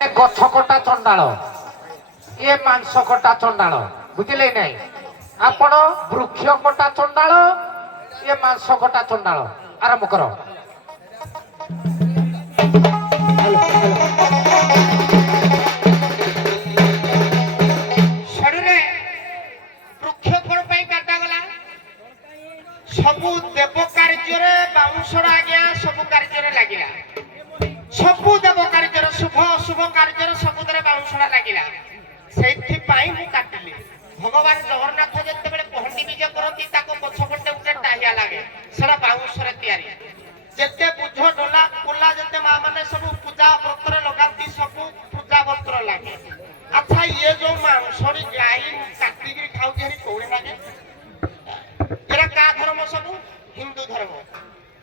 গছ কটা চণ্ডাଳ ইয়ে মাଂସ কটা চণ্ডାଳ বুঝিলে নাই ଆପଣ ବୃକ୍ଷ କଟା ଚଣ୍ଡାଳ ଇଏ ମାଂସ କଟା ଚଣ୍ଡାଳ ଆରମ୍ଭ କର। ଶରୀରେ ବୃକ୍ଷ କଣ ପାଇଁ କାଟାଗଲା? ସବୁ ଦେବ କାର୍ଯ୍ୟରେ ବାଉଁଶର ଆଜ୍ଞା ସବୁ କାର୍ଯ୍ୟରେ ଲାଗିଲା। ସବୁ ଦେବ କାର୍ଯ୍ୟର ଶୁଭ ଅଶୁଭ କାର୍ଯ୍ୟର ସବୁଥିରେ ବାଉଁଶଟା ଲାଗିଲା। ସେଇଥିପାଇଁ ମୁଁ କାଟିଲି। ଭଗବାନ ଜଗନ୍ନାଥ ଯେତେବେଳେ ପହଣ୍ଡି ବିଜେ କରନ୍ତି ତାକୁ ପଛପଟେ ଗୋଟେ ଟାହିଆ ଲାଗେ, ସେଟା ବାଉଁଶରେ ତିଆରି। ଯେତେ ବୁଝ ଡୋଲା କୁଲା ଯେତେ ମା ମାନେ ସବୁ ପୂଜା ପତ୍ର ଲଗାନ୍ତି ସବୁ ପୂଜା ପତ୍ର ଲାଗେ। ଆଚ୍ଛା ଇଏ ଯୋଉ ମାଂସଟି ଗାଈ କାଟିକି ଖାଉଛି ହେରି କୋଉଠି ଲାଗେ? ଏରା କା ଧର୍ମ? ସବୁ ହିନ୍ଦୁ ଧର୍ମ।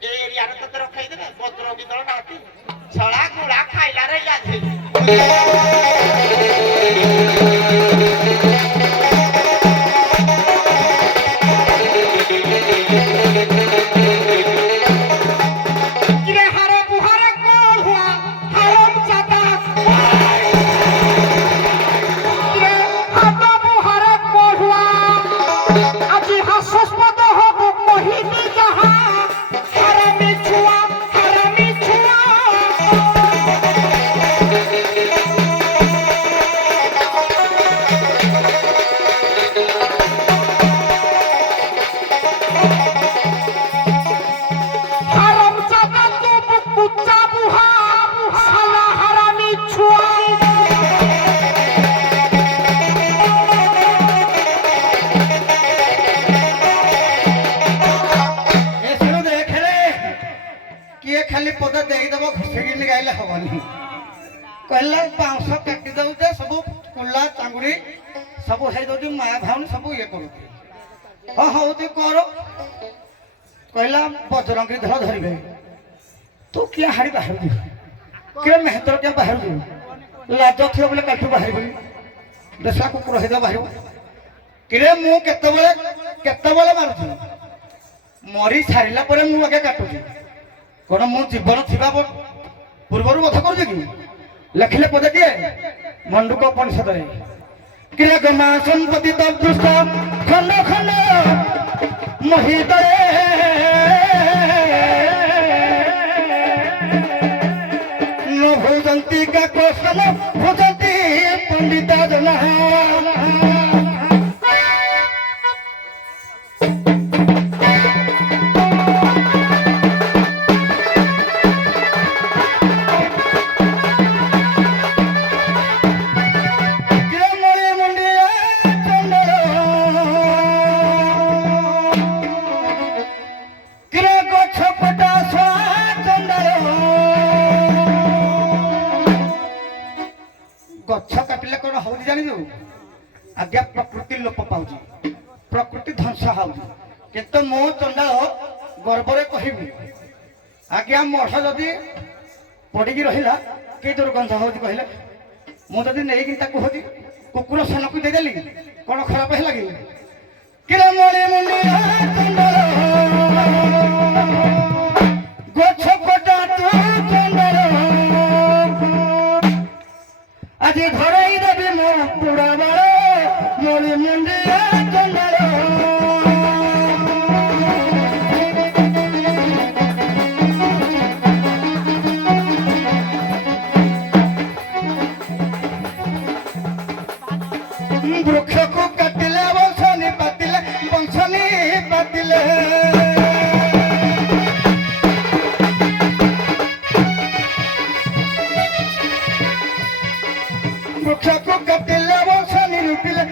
ଏ ଏରିଆରେ ତତେ ରଖେଇଦେବେ ବଜରଙ୍ଗୀ ଦଳ ନାହାନ୍ତି ଛଳା ଗୁଳା ଖାଇଲାରେ ଗାଧେଇ खाली पद देदेव घुसिकी गाइले हेनी कहला बाउंश काटी दे सब कुला चांगुड़ी सब हो माया भावन सब ये कर हाँ हूँ कर कहला बजरंगी धर धरवे तू किए हाड़ी बाहर किए मेहतर क्या बाहर लाज थी बोले कल बाहर देशा कुकुर सहित बाहर किरे मुझे मारुची मरी सारा मुझे काटुची कौन मु जीवन थी पूर्वर बध कर लिखिले पदे मंडुक उपनिषद किरे गमा संपत्ति तदृष्ट खंड खंड मोहित न भोजंती का कृष्ण भोजंती पंडिता जना गछ काटिले कौन हो जानी आज्ञा प्रकृति लोप पाऊँ प्रकृति ध्वंस होतु मो चंडाल गर्वे कहबी आज्ञा मठ जदि पड़ी रहा कि दुर्गंध हो कहले मुझे नहीं हूँ कुकुर सेन को देदेली कौन खराब है लगे कि मणि चंडाल गछ कटा तू चंडाल आज घर देवी मो बुढ़ा बाड़ मणि मुंडिया चंडाल वृक्ष को काटिले वंशनी पातिले वृक्ष को काटिले वंशनी रूपिले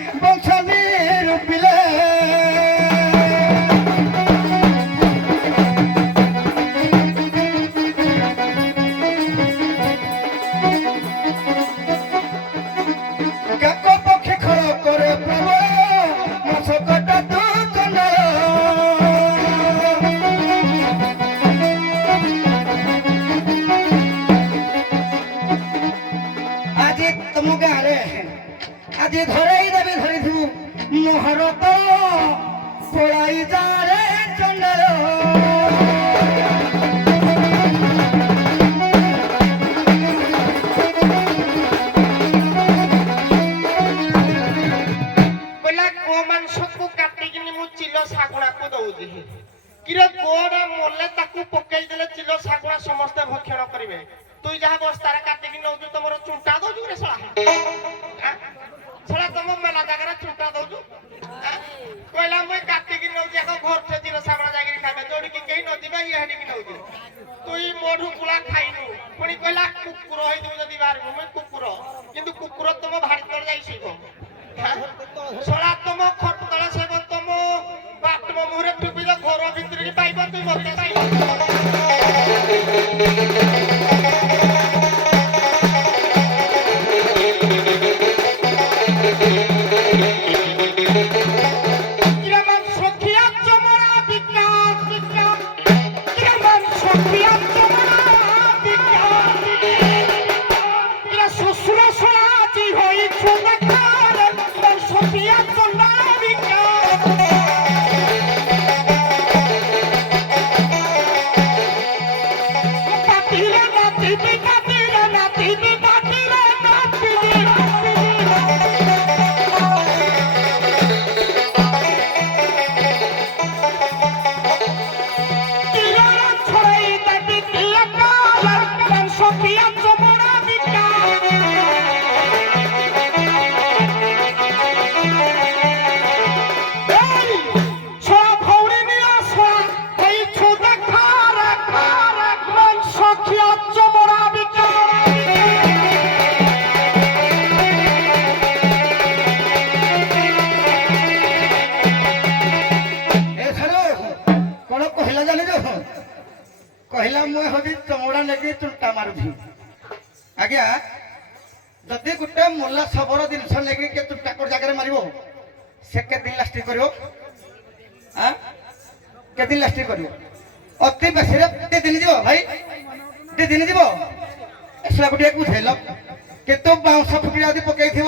काको पक्षी खड़ करे प्रभु मास कटा तू चंडाल आज तुम गाँव आज धरई देवी धरी मोहर तो पड़ाई जा रे चंडाल ଚୁଟା ଦଉଛୁ ରେ ଶଳା ଶଳା ତମ ମେଲା ଜାଗାରେ ଚୁଟା ଦଉଛୁ କହିଲା ମୁଇଁ କାଟିକି ନଉଛି ଏକ ଘର ଛେଚିର ଶାବଳ ଯାଇକିରି ଖାଇବେ ଯୋଉଠିକି କେହି ନଯିବେ ଇଏ ହେଠିକି ନଉଛି তুই মধু কুলা খাইনু পুনি কইলা কুকুর হইতু যদি বারবু মই কুকুর কিন্তু কুকুর তম ভাড়ি তলে যাইছি গো সলা তম খট তলে সেব তম বাট মুহরে টুপি দ ঘর ভিতরে কি পাইব তুই মতে କହିଲା ମୁଁ ହବି ଚମଡ଼ା ନେଇକି ଚୁଣ୍ଟା ମାରୁଛି ଆଜ୍ଞା ଯଦି ଗୋଟେ ମୁଲା ସବର ଜିନିଷ ନେଇକି କେ ଚୁଣ୍ଟା କୋଉ ଜାଗାରେ ମାରିବ ସେ କେଦିନ ଲାଷ୍ଟିଂ କରିବ କେଦିନ ଲାଷ୍ଟିଂ କରିବ ଅତି ବେଶୀରେ 2 ଦିନ ଯିବ ଭାଇ 2 ଦିନ ଯିବ ଏସବୁ ଟିକେ ବୁଝେଇଲ କିନ୍ତୁ ବାଉଁଶ ଫୁଟିଟା ଯଦି ପକେଇଥିବ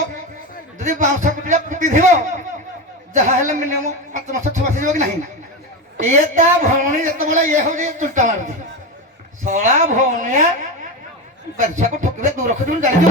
ଯଦି ବାଉଁଶ ଫୁଟିଟା ଫୁଟିଥିବ ଯାହା ହେଲେ ମିନିମମ୍ 5 ମାସ 6 ମାସ ଯିବ କି ନାହିଁ ଇଏ ତା ଭଉଣୀ ଯେତେବେଳେ ଇଏ ହଉଛି ଚୁଣ୍ଟା ମାରୁଛି ଶଳା ଭଉଣିଆ ଗଛକୁ ଠକିବେ ଦୂର ଖୋଜୁ ଜାଣିଛୁ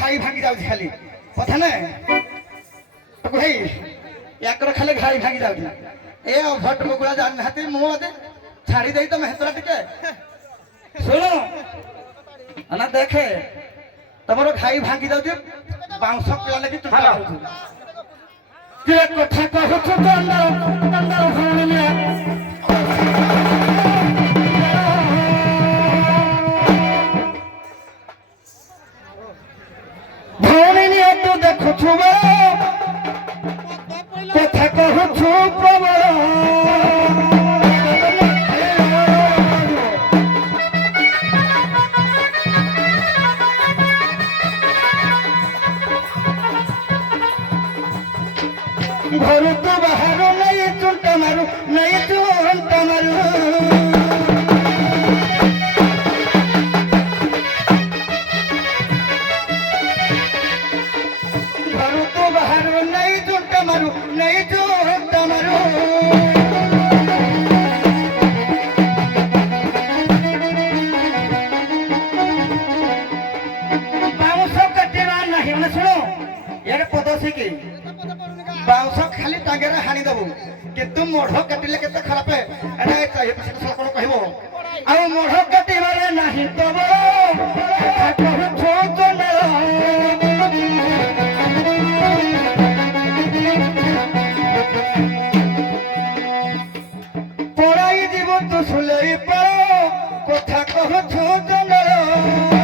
ଖାଇ ଭାଙ୍ଗି ଯାଉଛି ଖାଲି କଥା ନା ଭାଇ ୟାଙ୍କର ଖାଲି ଘାଇ ଭାଙ୍ଗି ଯାଉଛି ଏ ଅଭଟ ମୁଗୁଳା ଜାଣିନାହାନ୍ତି ମୁଁ ଆଜି ଛାଡ଼ି ଦେଇ ତମେ ହେତରା ଟିକେ ଶୁଣ ନା ଦେଖେ ତମର ଘାଇ ଭାଙ୍ଗି ଯାଉଛି ବାଉଁଶ ପିଲା ଲାଗି ଚୁଟା ଯାଉଛି ଯେ କଥା କହୁଛୁ ଭଉଣୀ ନିଏ ତୁ ଦେଖୁଛୁ কথা কହୁଛୁ প্রবল ঘରୁ ତୁ ବାହାରୁ ନେଇ ଚୁଣ୍ଟା ମାରୁ ନେଇ ଚୁଣ୍ଟା ମାରୁ ଘରୁ ତୁ ବାହାରୁ ନେଇ ଚୁଣ୍ଟା ମାରୁ ନେଇ ଚୁଣ୍ଟା ମାରୁ ବାଉଁଶ କାଟିବା ନାହିଁ ମାନେ ଶୁଣ ଇଆଡ଼େ ପଦ ଶିଖି ବାଉଁଶ ଖାଲି ଟାଙ୍ଗେରେ ହାଣିଦେବୁ କିନ୍ତୁ ମଢ କାଟିଲେ କେତେ ଖରାପ ଏଇଟା କଣ କହିବ ଆଉ ମଢ କାଟିବାରେ ନାହିଁ ତବ ପଳାଇ ଯିବୁ ତୁ ସୁଲେଇ ପାଳ କଥା କହୁଛୁ ଜଙ୍ଗଲ